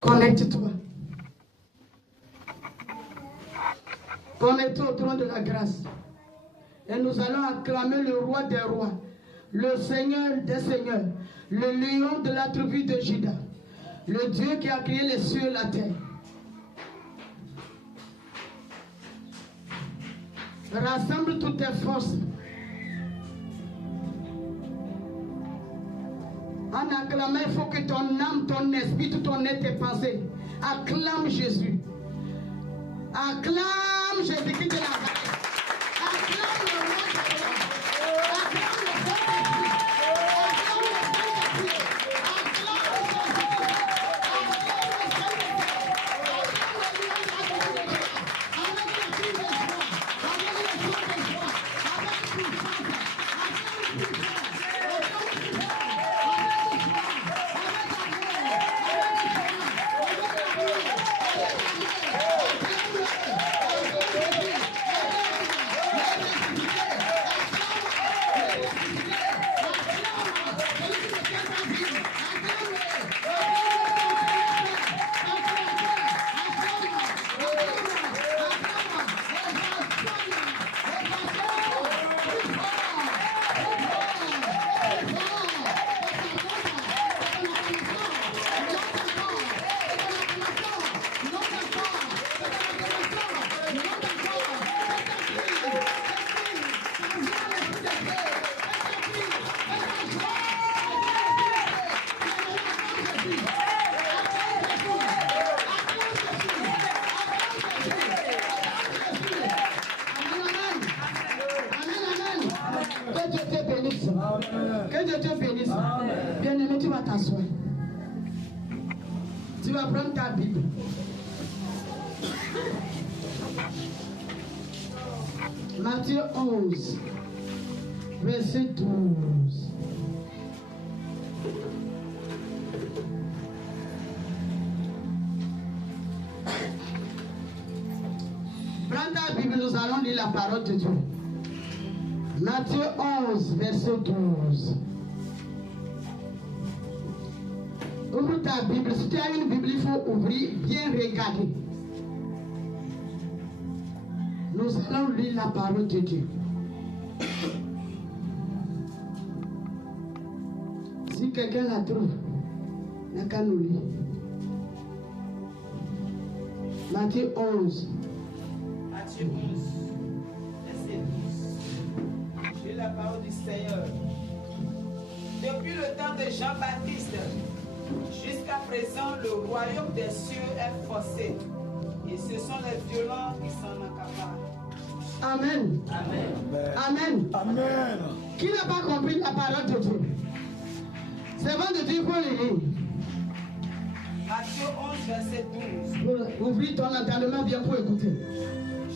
Connecte-toi. Connecte-toi au trône de la grâce. Et nous allons acclamer le roi des rois, le Seigneur des seigneurs, le lion de la tribu de Juda, le Dieu qui a créé les cieux et la terre. Rassemble toutes tes forces. En acclamant, il faut que ton âme, ton esprit, tout ton être et pensée acclame Jésus. Acclame Jésus-Christ de Nazareth. Acclame le roi des rois. Acclame le Saint-Esprit. Acclame le Saint-Esprit. Acclame le Saint-Esprit. Que Dieu te bénisse. Bien-aimé, tu vas t'asseoir. Tu vas prendre ta Bible. Matthieu 11, verset 12. Prends ta Bible, nous allons lire la parole de Dieu. Matthieu 11, verset 12. Ouvre ta Bible. Si tu as une Bible, il faut ouvrir, bien regarder. Nous allons lire la parole de Dieu. Si quelqu'un la trouve, il n'a qu'à nous lire. Matthieu 11. Matthieu 11, verset 12. J'ai la parole du Seigneur. Depuis le temps de Jean-Baptiste jusqu'à présent, le royaume des cieux est forcé. Et ce sont les violents qui s'en accaparent. Amen. Amen. Amen. Amen. Qui n'a pas compris la parole de Dieu? C'est bon de dire pour les lire. Matthieu 11, verset 12. Ouvre ton entendement bien pour écouter.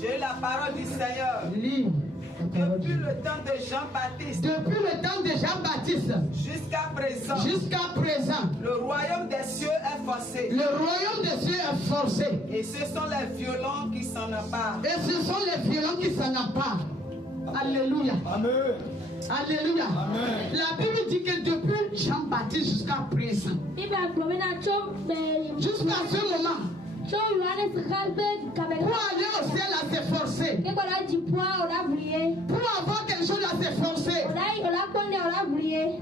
J'ai la parole du Seigneur. Lis. Depuis le temps de Jean-Baptiste Depuis le temps de Jean-Baptiste jusqu'à présent, le royaume des cieux est forcé. le royaume des cieux est forcé. Et ce sont les violents qui s'en emparent. Et ce sont les violents qui s'en emparent. Alléluia. Amen. Alléluia. Amen. La Bible dit que depuis Jean-Baptiste jusqu'à présent, jusqu'à ce moment, pour aller au ciel à s'efforcer, pour avoir quelque chose à s'efforcer,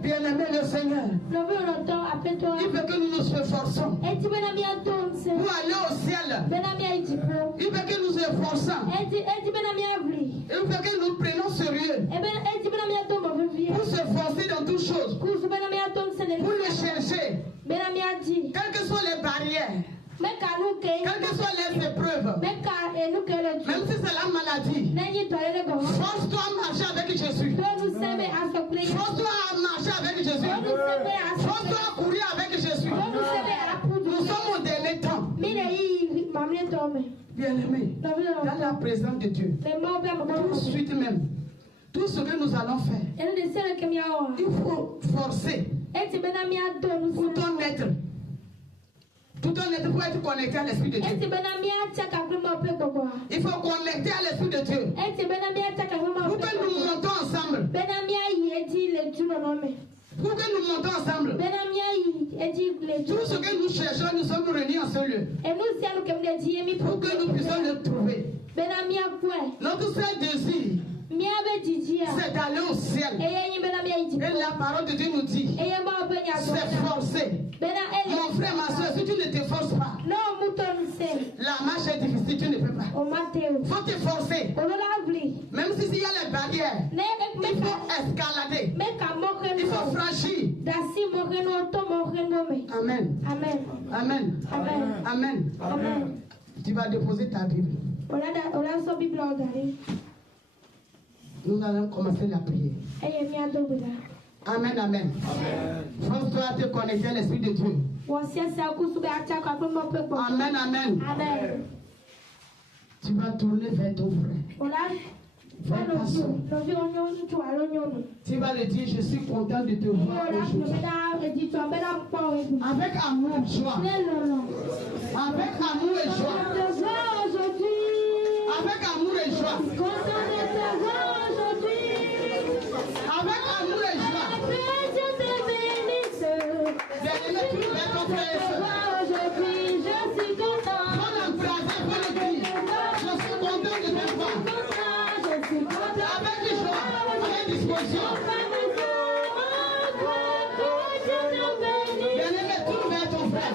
bien-aimé le Seigneur, il veut que nous nous efforçons pour aller au ciel. Il veut que nous efforçons. Il veut que nous prenions sérieux pour s'efforcer dans toutes choses, pour le chercher, quelles que soient les barrières, quelles que soient les épreuves, même si c'est la maladie. Force-toi à marcher avec Jésus. Force-toi à marcher avec Jésus. Force-toi à courir avec Jésus. Nous sommes au dernier temps. Bien-aimé, dans la présence de Dieu, tout de suite même, tout ce que nous allons faire, il faut forcer pour ton être. Tout ton être pour être connecté à l'Esprit de Dieu. Il faut connecter à l'Esprit de Dieu. Pour que nous montons ensemble. Pour que nous montons ensemble. Tout ce que nous cherchons, nous sommes réunis en ce lieu. Pour que nous puissions le trouver. Notre seul désir, c'est d'aller au ciel. Et la parole de Dieu nous dit, c'est forcé. Mon frère, ma soeur, si tu ne te forces pas, la marche est difficile, tu ne peux pas. Il faut te forcer. Même s'il y a les barrières, il faut escalader. Il faut franchir. Amen. Amen. Amen. Amen. Amen. Tu vas déposer ta Bible. Nous allons commencer la prière. Amen, amen. Force-toi à te connecter à l'Esprit de Dieu. Amen, amen. Tu vas tourner vers ton frère. Vers ta soeur. Tu vas lui dire, je suis content de te voir aujourd'hui. Avec amour et joie. Avec amour et joie. Avec amour et joie. Avec amour et joie. Bien-aimé, tu vers ton frère et soeur. Faut l'embrasser, faut le dire. Je suis content de te voir. Avec joie, avec disposition. Bien-aimé, tu vers ton frère.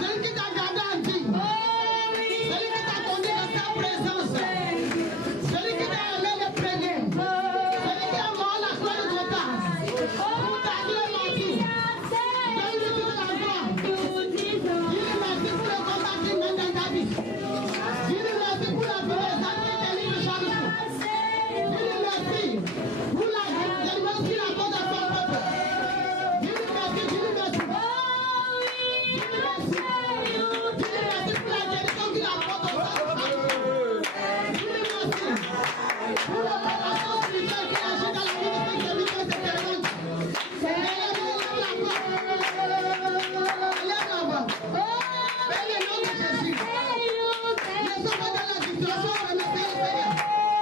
Celui qui t'a gardé en vie, celui qui t'a conduit dans sa présence,